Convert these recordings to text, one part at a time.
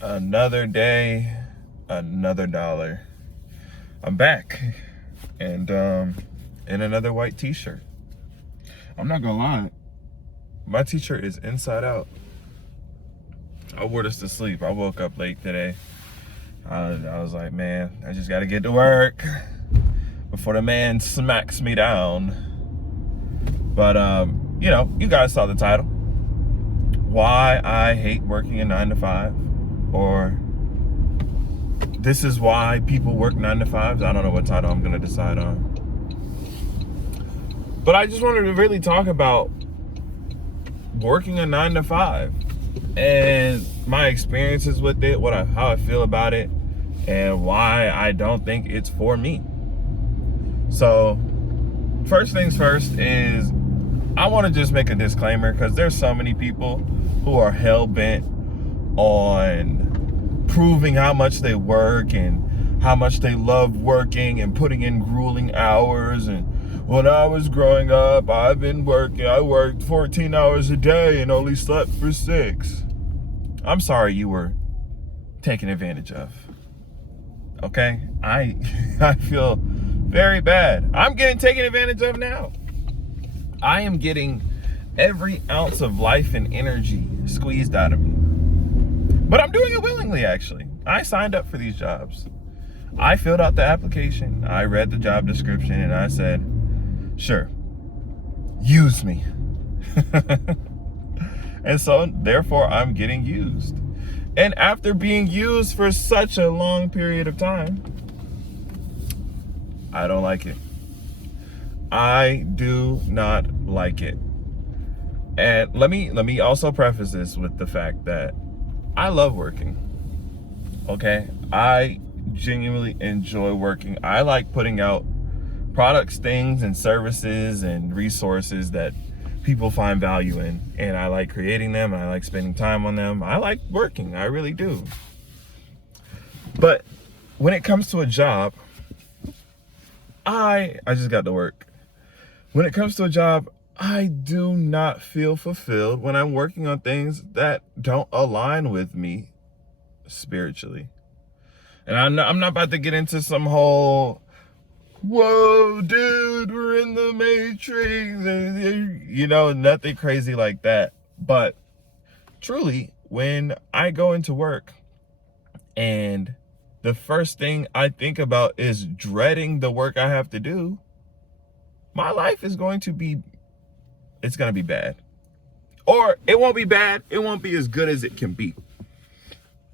Another day, another dollar. I'm back, and in another white t-shirt. I'm not gonna lie, my t-shirt is inside out. I wore this to sleep. I woke up late today. I was like, man, I just gotta get to work before the man smacks me down. But you guys saw the title. Why I hate working a 9 to 5, or this is why people work 9 to 5s. I don't know what title I'm gonna decide on. But I just wanted to really talk about working a 9 to 5 and my experiences with it, how I feel about it, and why I don't think it's for me. So, first things first is I want to just make a disclaimer, because there's so many people who are hell-bent on proving how much they work and how much they love working and putting in grueling hours. And when I was growing up, I worked 14 hours a day and only slept for 6. I'm sorry you were taken advantage of. Okay? I feel very bad. I'm getting taken advantage of now. I am getting every ounce of life and energy squeezed out of me. But I'm doing it willingly, actually. I signed up for these jobs. I filled out the application. I read the job description and I said, sure, use me. And so, therefore, I'm getting used. And after being used for such a long period of time, I don't like it. I do not like it. And let me also preface this with the fact that I love working. Okay? I genuinely enjoy working. I like putting out products, things, and services and resources that people find value in. And I like creating them. I like spending time on them. I like working. I really do. But when it comes to a job, I just got to work. When it comes to a job, I do not feel fulfilled when I'm working on things that don't align with me spiritually. And I'm not about to get into some whole, whoa, dude, we're in the Matrix, nothing crazy like that. But truly, when I go into work and the first thing I think about is dreading the work I have to do, my life is going to be bad. Or it won't be bad. It won't be as good as it can be.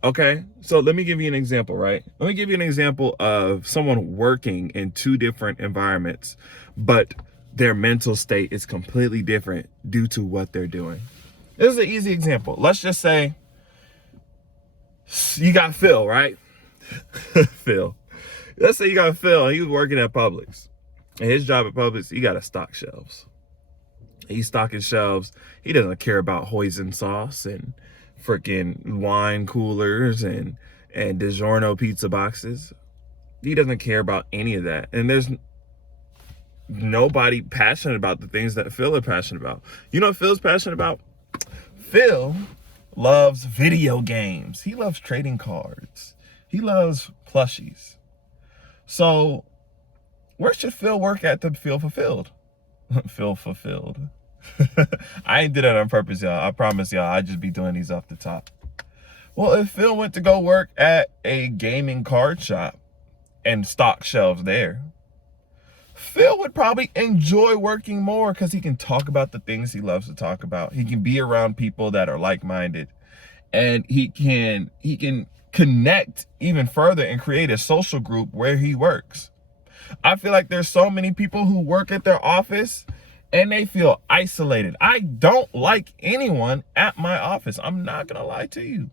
Okay? So let me give you an example, right? Let me give you an example of someone working in 2 different environments, but their mental state is completely different due to what they're doing. This is an easy example. Let's just say you got Phil, right? Phil. Let's say you got Phil and he was working at Publix. And his job at Publix, he got to stock shelves. He's stocking shelves. He doesn't care about hoisin sauce and freaking wine coolers and DiGiorno pizza boxes. He doesn't care about any of that. And there's nobody passionate about the things that Phil is passionate about. You know what Phil's passionate about? Phil loves video games. He loves trading cards. He loves plushies. So where should Phil work at to feel fulfilled? Feel fulfilled. I ain't did that on purpose, y'all. I promise y'all, I just be doing these off the top. Well, if Phil went to go work at a gaming card shop and stock shelves there, Phil would probably enjoy working more because he can talk about the things he loves to talk about. He can be around people that are like-minded, and he can connect even further and create a social group where he works. I feel like there's so many people who work at their office and they feel isolated. I don't like anyone at my office. I'm not gonna lie to you.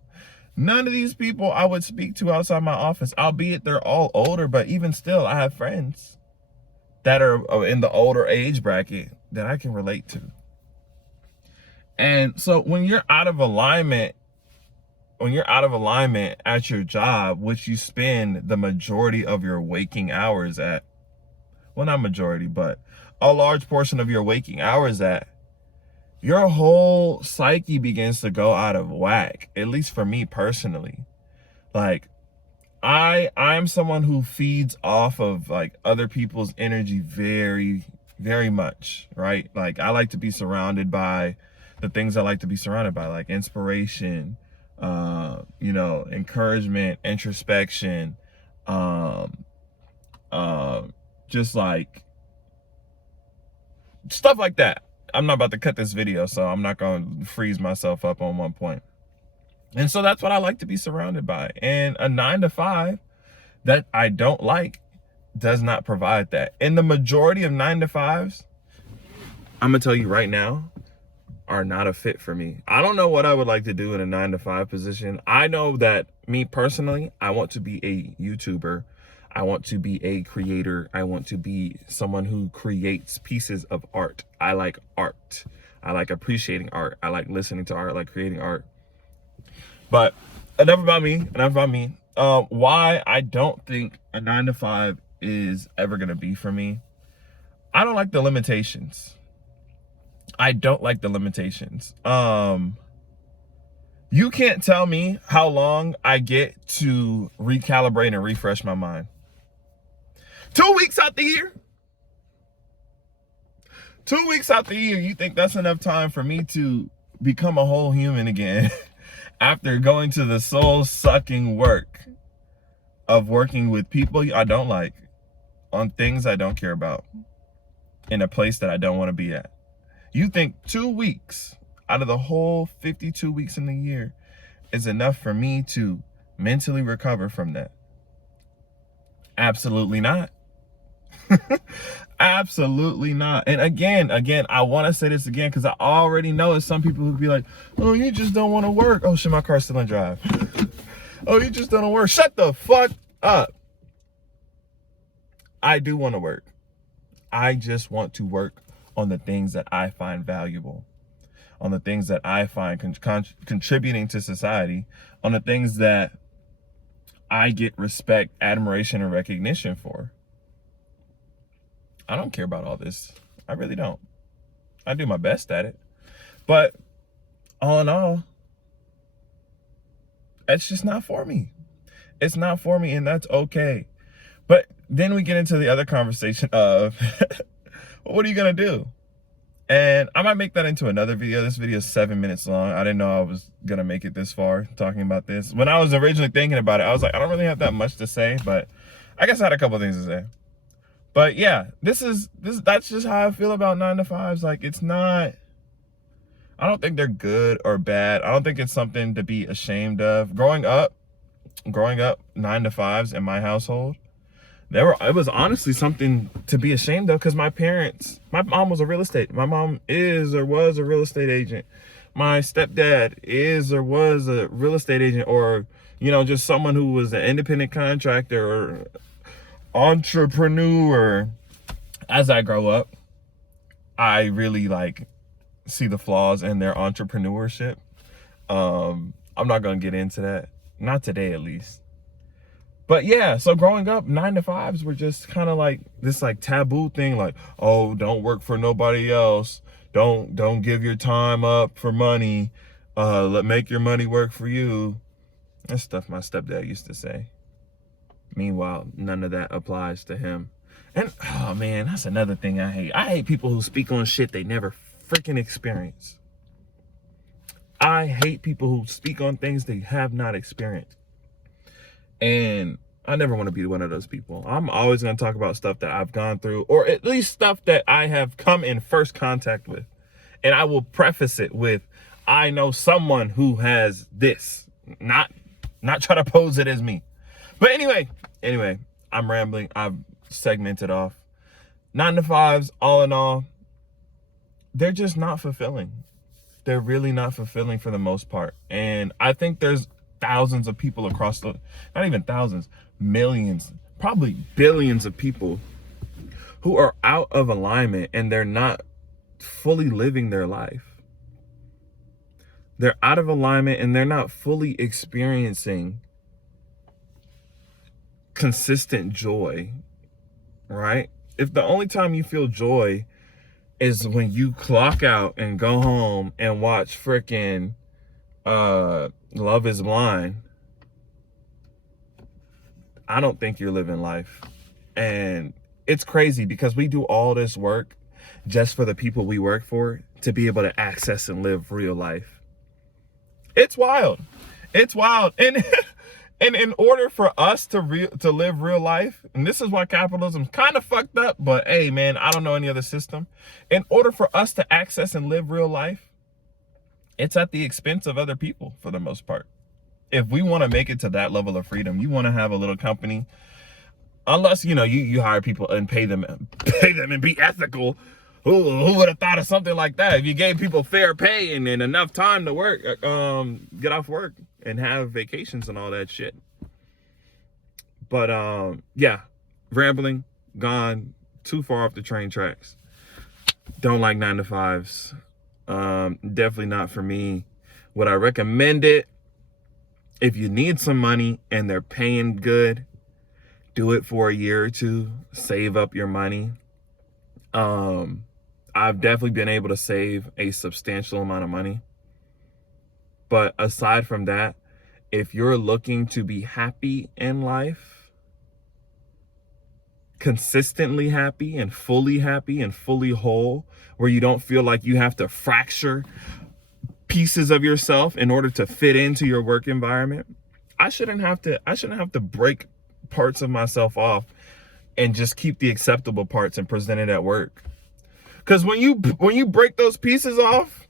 None of these people I would speak to outside my office, albeit they're all older, but even still, I have friends that are in the older age bracket that I can relate to. And so when you're out of alignment at your job, which you spend the majority of your waking hours at, well, not majority, but a large portion of your waking hours at, your whole psyche begins to go out of whack, at least for me personally. Like, I'm someone who feeds off of like other people's energy very, very much, right? Like, I like to be surrounded by the things I like to be surrounded by, like inspiration, encouragement, introspection, um, just like stuff like that. I'm not about to cut this video, so I'm not going to freeze myself up on one point. And so that's what I like to be surrounded by. And a 9 to 5 that I don't like does not provide that. And the majority of 9 to 5s, I'm gonna tell you right now, are not a fit for me. I don't know what I would like to do in a 9 to 5 position. I know that me personally, I want to be a YouTuber. I want to be a creator. I want to be someone who creates pieces of art. I like art. I like appreciating art. I like listening to art. I like creating art. But enough about me. Why I don't think a 9 to 5 is ever going to be for me. I don't like the limitations. You can't tell me how long I get to recalibrate and refresh my mind. 2 weeks out the year? 2 weeks out the year, you think that's enough time for me to become a whole human again after going to the soul-sucking work of working with people I don't like, on things I don't care about, in a place that I don't want to be at? You think 2 weeks out of the whole 52 weeks in the year is enough for me to mentally recover from that? Absolutely not. Absolutely not. And again, I want to say this again because I already know it's some people who be like, oh, you just don't want to work. Oh shit, my car's still in drive. Oh, you just don't want to work. Shut the fuck up. I do want to work. I just want to work on the things that I find valuable, on the things that I find contributing to society, on the things that I get respect, admiration, and recognition for. I don't care about all this. I really don't. I do my best at it. But all in all, it's just not for me. It's not for me, and that's okay. But then we get into the other conversation of, what are you going to do? And I might make that into another video. This video is 7 minutes long. I didn't know I was going to make it this far talking about this. When I was originally thinking about it, I was like, I don't really have that much to say, but I guess I had a couple of things to say. But yeah, that's just how I feel about 9 to 5s. Like, it's not, I don't think they're good or bad. I don't think it's something to be ashamed of. Growing up 9 to 5s in my household, it was honestly something to be ashamed of, because my mom was my mom is or was a real estate agent. My stepdad is or was a real estate agent, or, just someone who was an independent contractor or entrepreneur. As I grow up, I really see the flaws in their entrepreneurship. I'm not going to get into that. Not today, at least. But yeah, so growing up, 9 to 5s were just kind of like this taboo thing, like, oh, don't work for nobody else. Don't give your time up for money. Make your money work for you. That's stuff my stepdad used to say. Meanwhile, none of that applies to him. And oh man, that's another thing I hate. I hate people who speak on shit they never freaking experience. I hate people who speak on things they have not experienced. And I never want to be one of those people. I'm always going to talk about stuff that I've gone through, or at least stuff that I have come in first contact with. And I will preface it with, I know someone who has this, not try to pose it as me. But anyway, I'm rambling. I've segmented off. 9 to 5s, all in all, they're just not fulfilling. They're really not fulfilling for the most part. And I think there's thousands of people across not even thousands, millions, probably billions of people who are out of alignment, and they're not fully living their life. They're out of alignment and they're not fully experiencing consistent joy, right? If the only time you feel joy is when you clock out and go home and watch freaking Love is Blind, I don't think you're living life. And it's crazy because we do all this work just for the people we work for to be able to access and live real life. It's wild. It's wild. And and in order for us to live real life, and this is why capitalism's kind of fucked up, but hey man, I don't know any other system. In order for us to access and live real life, it's at the expense of other people for the most part. If we want to make it to that level of freedom, you want to have a little company, unless you hire people and pay them and be ethical. Who would have thought of something like that? If you gave people fair pay and enough time to work, get off work and have vacations and all that shit. But yeah, rambling, gone too far off the train tracks. Don't like 9 to 5s. Definitely not for me. Would I recommend it? If you need some money and they're paying good, do it for a year or two. Save up your money. I've definitely been able to save a substantial amount of money. But aside from that, if you're looking to be happy in life, consistently happy and fully whole, where you don't feel like you have to fracture pieces of yourself in order to fit into your work environment, I shouldn't have to break parts of myself off and just keep the acceptable parts and present it at work. Because when you break those pieces off,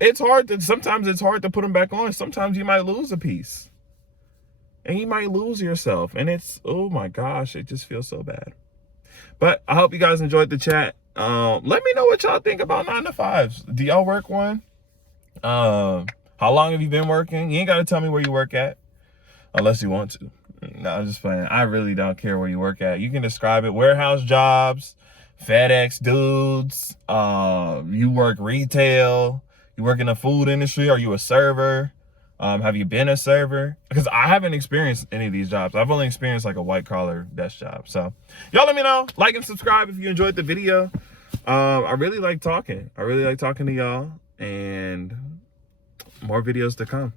sometimes it's hard to put them back on. Sometimes you might lose a piece and you might lose yourself, and it's, oh my gosh, it just feels so bad. But I hope you guys enjoyed the chat. Let me know what y'all think about 9 to 5s. Do y'all work one? How long have you been working? You ain't got to tell me where you work at unless you want to. No, I'm just playing. I really don't care where you work at. You can describe it. Warehouse jobs, FedEx dudes, you work retail, you work in the food industry. Are you a server? Have you been a server? Because I haven't experienced any of these jobs. I've only experienced like a white collar desk job. So y'all let me know. Like and subscribe if you enjoyed the video. I really like talking. I really like talking to y'all, and more videos to come.